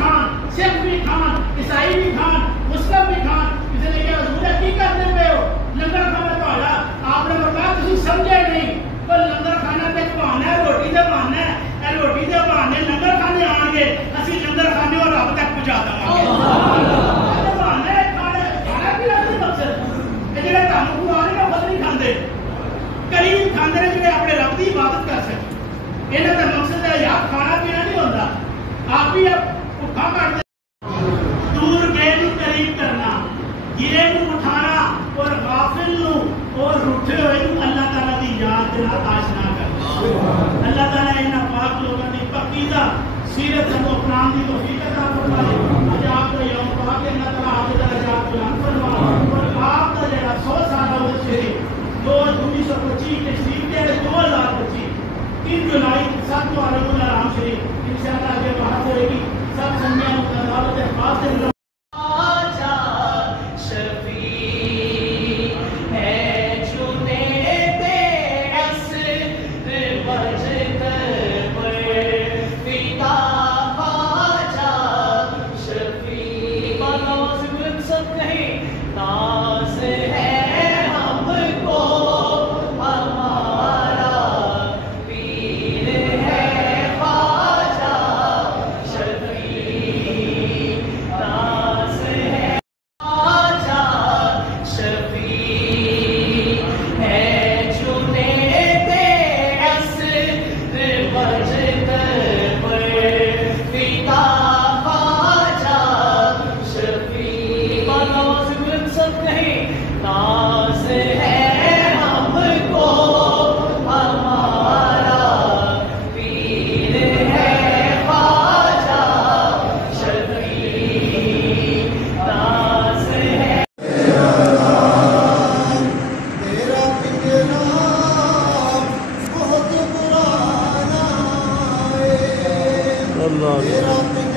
खान, सिख भी खान, ईसाई भी खान, मुस्लिम भी खान, किसी ने कहा हजूर की करते पे हो लंगर खाना तो आपने बताया तुम समझे नहीं पर लंगर खाना तो एक बहाना है, रोटी का बहाना है, रोटी के बहाने लंगर खाने आएंगे, असं लंगर खाने और रब तक पहुंचा देंगे। बहाना है खाना पीना नहीं मकसद जो तुम खुआने का फल नहीं खाते करीब खाते हैं जो अपने रब की इबादत कर सके इन्हों का मकसद है यार खाना पीना नहीं होता आप ही भुखा काटते दूर गए करीब करना गिरे को उठाना और गाफिल और रूठे हुए अल्लाह ताला की याद के नाल आशना करना। अल्लाह ताला इन्हां पाक लोगों की पक्कीदा सीरत को अपनाने की तौफीक अता फरमाए। आज आपका यौम पाक अल्लाह ताला आपके दर्जात बुलंद फरमाए और आपका जरा 100 साल हो गए 1925 के शरीफ के 2025 3 जुलाई 7 को अलमुल आराम शरीफ इंशाअल्लाह के बाहर होगी सब संज्ञा मुताबिक खास Allah